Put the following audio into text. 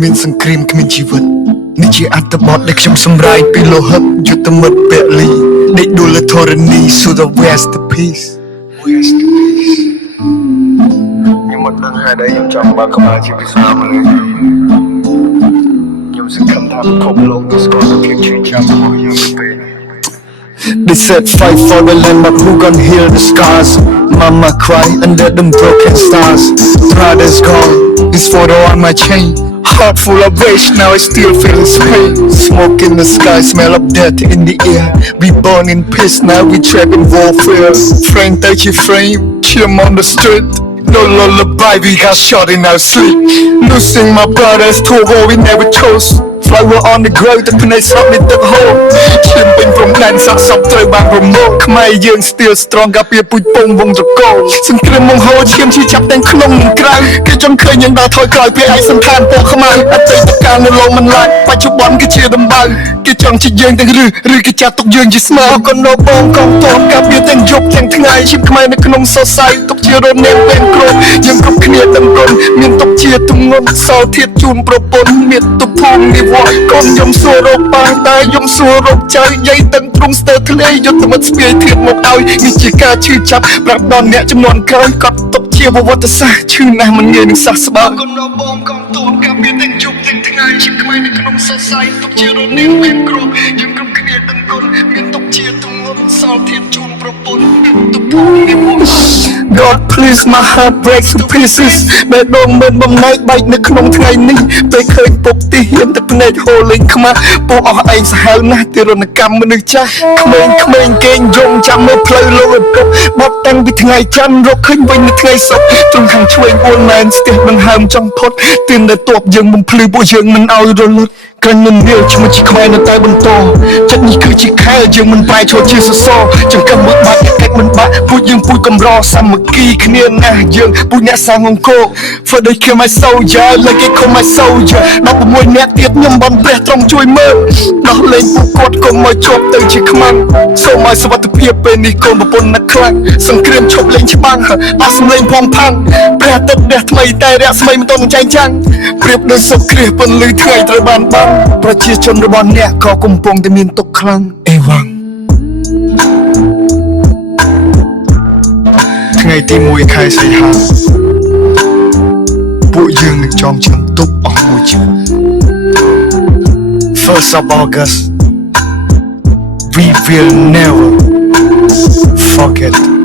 មានសង្គ្រាមគ្មានជីវិតនេះជាអត្ថបទដែលខ្ញុំសម្រាយពីលោហិតយុទ្ធមិត្តពលីដេកដួលធរណី so the west peace ខ្ញុំមិនដឹងហេតុអីខ្ញុំចង់បើកក្បាលជាភាសាមនុស្សខ្ញុំសង្ឃឹមថាពិភពលោកនឹងស្គាល់នូវភាពឈឺចាប់របស់យើងទៅពេលនេះ They said fight for the land, but who gon' heal the scars? Mama cry under them broken stars. Brother's gone, this photo on my chain. Heart full of rage, now I still feel his pain. Smoke in the sky, smell of death in the air. We born in peace, now we trap in warfare. Frame 30 frame, chim on the street. No lullaby, we got shot in our sleep. Losing my brothers to a war we never chose. Flower on the ground, the place up in the hole. Chimping from land, some throw back from more. My young still strong, up here, put bong bong to go. Some cream on hold, chim chi chap, then clung and cry. Get John Kenyan, that toy cry, pay ice and pan, walk come out. I take the can of Roman light, but you want to cheer them by. Get John Chi Young, then Ricky Chat, young, you smile. Got no bone, come talk, up here, then joke, then tonight. Chip come in the Knum society, took your own name, then grow. Young cook near them run, mean top cheer to one, salted tune, propon, meet to pull me. កូនខ្ញុំសួររកប៉ាតែខ្ញុំសួររកចៅយាយទាំងទ្រង់ស្ទើរធ្លាយយុទ្ធមិត្តស្ពាយធៀបមកឲ្យនេះជាការឈឺចាប់ប្រាប់ដល់អ្នកចំនួនក្រោយកត់ទុកជាប្រវត្តិសាស្ត្រឈឺណាស់មិនងាយនឹងសះស្បើកូនរបងកងទូនកាពីទាំងជប់ទាំងថ្ងៃជាខ្មែរនៅក្នុងសរសៃទុកជារនាងមានគ្រប់យើងគ្រប់គ្នាទាំងគុណមានទុកជាទងន់សល់ធៀបជូនប្រពន្ធទុកពូនេះមួយ God please my heart breaks to pieces បែដងមិនបំណែកបែកនៅក្នុងថ្ងៃនេះពេលឃើញពុកទីហ៊ានតែភ្នែកហូរលេងខ្មាស់ពុកអស់ឯងសាហាវណាស់ទារុណកម្មមនុស្សចាស់ក្មេងៗគេងយំចាំមើលផ្លូវលោកឪពុកបត់តាំងពីថ្ងៃច័ន្ទរកឃើញវិញនៅថ្ងៃសុក្រទ្រង់ខាងឆ្វេងអួនមែនស្ទះដង្ហើមចង់ផុតទឿនតែទ័ពយើងបំភ្លឺពួកយើងមិនឲ្យរលត់ក្រញមិនវាឈ្មោះជាខ្មែរនៅតែបន្តចិត្តនេះគឺជាខែយើងមិនប្រែឈរជាសសរចង្កឹះមួយបាត់កិច្ចមិនបាក់ពួកយើងពូជកំរសាមគ្គីគ្នាណាស់យើងពូជអ្នកសាងអង្គរ For the kill my soldier like it call my soldier 16អ្នកទៀតខ្ញុំបំព្រះត្រង់ជួយមើលដោះលែងពួកគាត់កុំមកជាប់ទៅជាខ្មាំងសូមឲ្យសុវត្ថិភាពពេលនេះកូនប្រពន្ធណាស់ខ្លាំងសង្គ្រាមឈប់លេងច្បាំងអស់សម្លេងផងផាំងព្រះទឹកព្រះថ្មីតែរស្មីមិនតន់ចែងចាំងប្រៀបដូចសុខគ្រាពន្លឺថ្ងៃត្រូវបានបាំងប្រជាជនរបស់អ្នកក៏កំពុងតែមានទុក្ខខ្លាំងអេវ៉ាំងថ្ងៃទី1ខែសីហាពួកយើងនឹងចងចាំទុកអស់មួយជីវិត First of August we will never forget